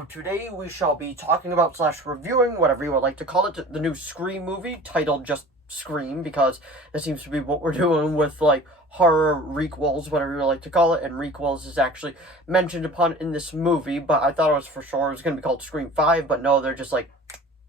So today we shall be talking about slash reviewing, whatever you would like to call it, the new Scream movie, titled just Scream, because that seems to be what we're doing with, like, horror requels, whatever you like to call it, and requels is actually mentioned upon in this movie, but I thought it was for sure it was going to be called Scream 5, but no, they're just like,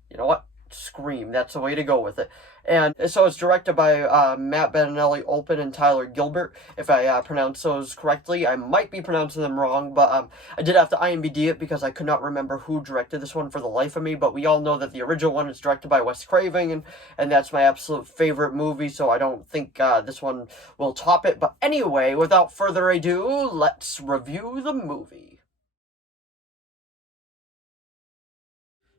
you know what? Scream. That's the way to go with it. And so it's directed by Matt Bettinelli, Olpin, and Tyler Gilbert. If I pronounce those correctly, I might be pronouncing them wrong, but I did have to IMDb it because I could not remember who directed this one for the life of me. But we all know that the original one is directed by Wes Craven, and that's my absolute favorite movie, so I don't think this one will top it. But anyway, without further ado, let's review the movie.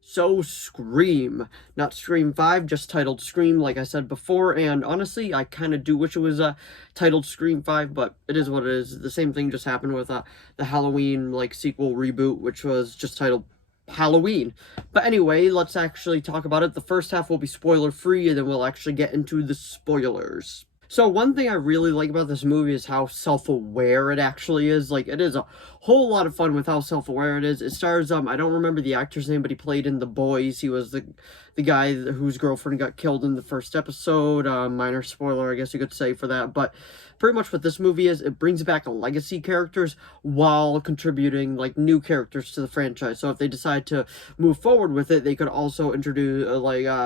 So, Scream. Not Scream 5, just titled Scream, like I said before, and honestly, I kind of do wish it was titled Scream 5, but it is what it is. The same thing just happened with the Halloween, sequel reboot, which was just titled Halloween. But anyway, let's actually talk about it. The first half will be spoiler-free, and then we'll actually get into the spoilers. So one thing I really like about this movie is how self-aware it actually is. Like, it is a whole lot of fun with how self-aware it is. It stars, I don't remember the actor's name, but he played in The Boys. He was the guy whose girlfriend got killed in the first episode. Minor spoiler, I guess you could say, for that. But pretty much what this movie is, it brings back legacy characters while contributing, new characters to the franchise. So if they decide to move forward with it, they could also introduce,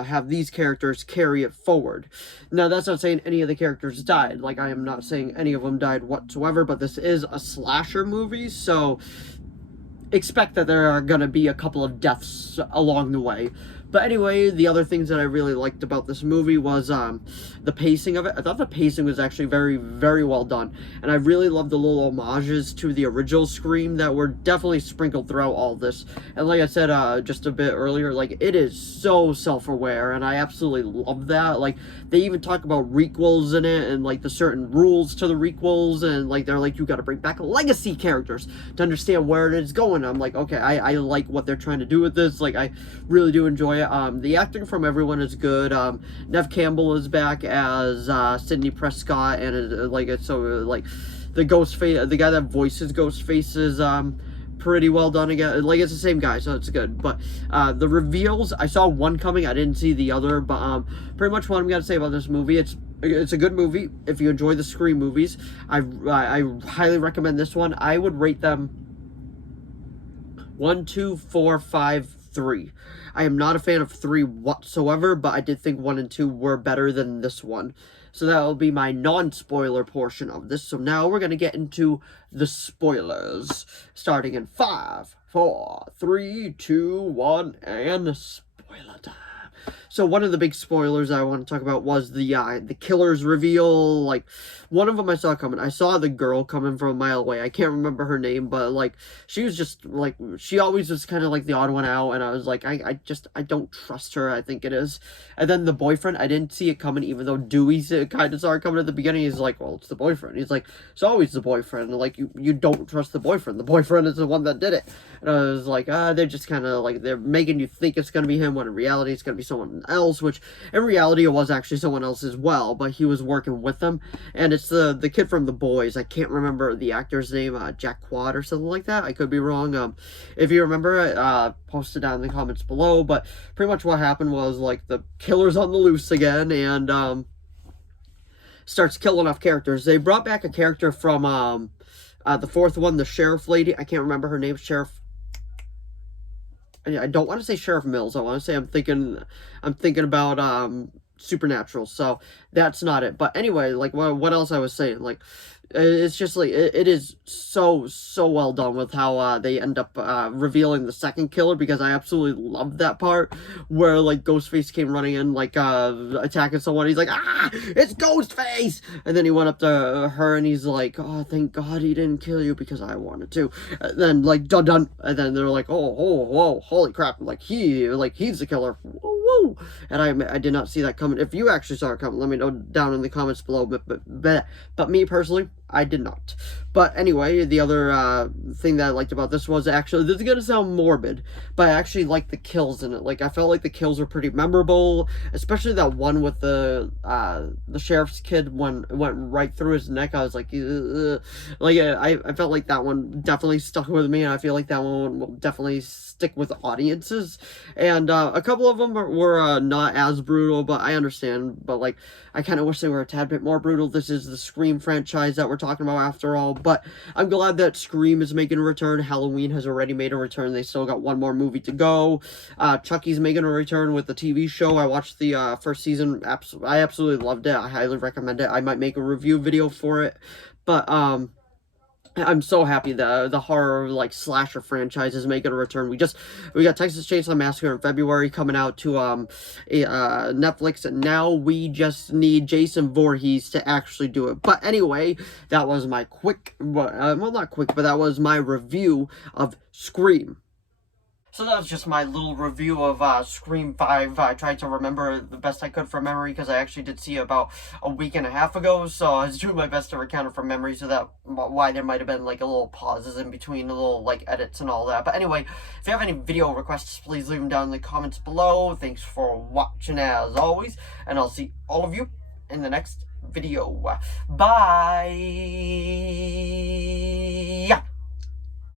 have these characters carry it forward. Now, that's not saying any of the characters died. I am not saying any of them died whatsoever, but this is a slasher movie, so expect that there are going to be a couple of deaths along the way. But anyway, the other things that I really liked about this movie was the pacing of it. I thought the pacing was actually very, very well done. And I really loved the little homages to the original Scream that were definitely sprinkled throughout all this. And like I said just a bit earlier, it is so self-aware, and I absolutely love that. They even talk about requels in it, and the certain rules to the requels, and they're like, you gotta bring back legacy characters to understand where it is going. I'm like, okay, I like what they're trying to do with this. I really do enjoy it. The acting from everyone is good. Neve Campbell is back as Sidney Prescott, and the Ghostface, the guy that voices Ghostface is pretty well done again. It's the same guy, so it's good. But the reveals, I saw one coming, I didn't see the other. But pretty much what I'm gonna say about this movie, it's a good movie. If you enjoy the Scream movies, I highly recommend this one. I would rate them 1, 2, 4, 5, 3. I am not a fan of 3 whatsoever, but I did think 1 and 2 were better than this one. So that will be my non-spoiler portion of this. So now we're going to get into the spoilers. Starting in 5, 4, 3, 2, 1, and spoiler time. So one of the big spoilers I want to talk about was the killer's reveal. One of them I saw coming. I saw the girl coming from a mile away. I can't remember her name, but she was just she always was kind of the odd one out, and I was like, I don't trust her, I think it is. And then the boyfriend, I didn't see it coming, even though Dewey kind of saw it coming at the beginning. He's like, well, it's the boyfriend. He's like, it's always the boyfriend. You don't trust the boyfriend. The boyfriend is the one that did it. And I was like, they're just kind of they're making you think it's gonna be him, when in reality it's gonna be someone else, which in reality it was actually someone else as well, but he was working with them. And it's the kid from The Boys. I can't remember the actor's name, Jack Quad or something like that. I could be wrong. If you remember, post it down in the comments below. But pretty much what happened was the killer's on the loose again, and starts killing off characters. They brought back a character from the fourth one, the sheriff lady. I can't remember her name. I don't want to say Sheriff Mills. I want to say I'm thinking about Supernatural. So that's not it. But anyway, what else I was saying, it's just it is so well done with how they end up revealing the second killer, because I absolutely love that part where Ghostface came running in attacking someone. He's like, it's Ghostface, and then he went up to her and he's like, oh, thank God he didn't kill you because I wanted to. And then dun, and then they're like, oh, whoa, holy crap, he's the killer. Woo. And I did not see that coming. If you actually saw it coming, let me know down in the comments below. But me personally, I did not. But anyway, the other thing that I liked about this was actually, this is going to sound morbid, but I actually liked the kills in it. Like, I felt like the kills were pretty memorable, especially that one with the sheriff's kid when it went right through his neck. I was like, ugh. Like, I felt like that one definitely stuck with me, and I feel like that one will definitely stick with audiences. And a couple of them were not as brutal, but I understand. But like, I kind of wish they were a tad bit more brutal. This is the Scream franchise that we're talking about after all, but I'm glad that Scream is making a return. Halloween has already made a return. They still got one more movie to go. Chucky's making a return with the TV show. I watched the first season. I absolutely loved it. I highly recommend it. I might make a review video for it, but I'm so happy that the horror like slasher franchise is making a return. We got Texas Chainsaw Massacre in February coming out to Netflix, and now we just need Jason Voorhees to actually do it. But anyway, that was my well, not quick, but that was my review of Scream. So that was just my little review of Scream 5. I tried to remember the best I could from memory because I actually did see it about a week and a half ago. So I was doing my best to recount it from memory, so that why there might have been like a little pauses in between, a little like edits and all that. But anyway, if you have any video requests, please leave them down in the comments below. Thanks for watching as always, and I'll see all of you in the next video. Bye!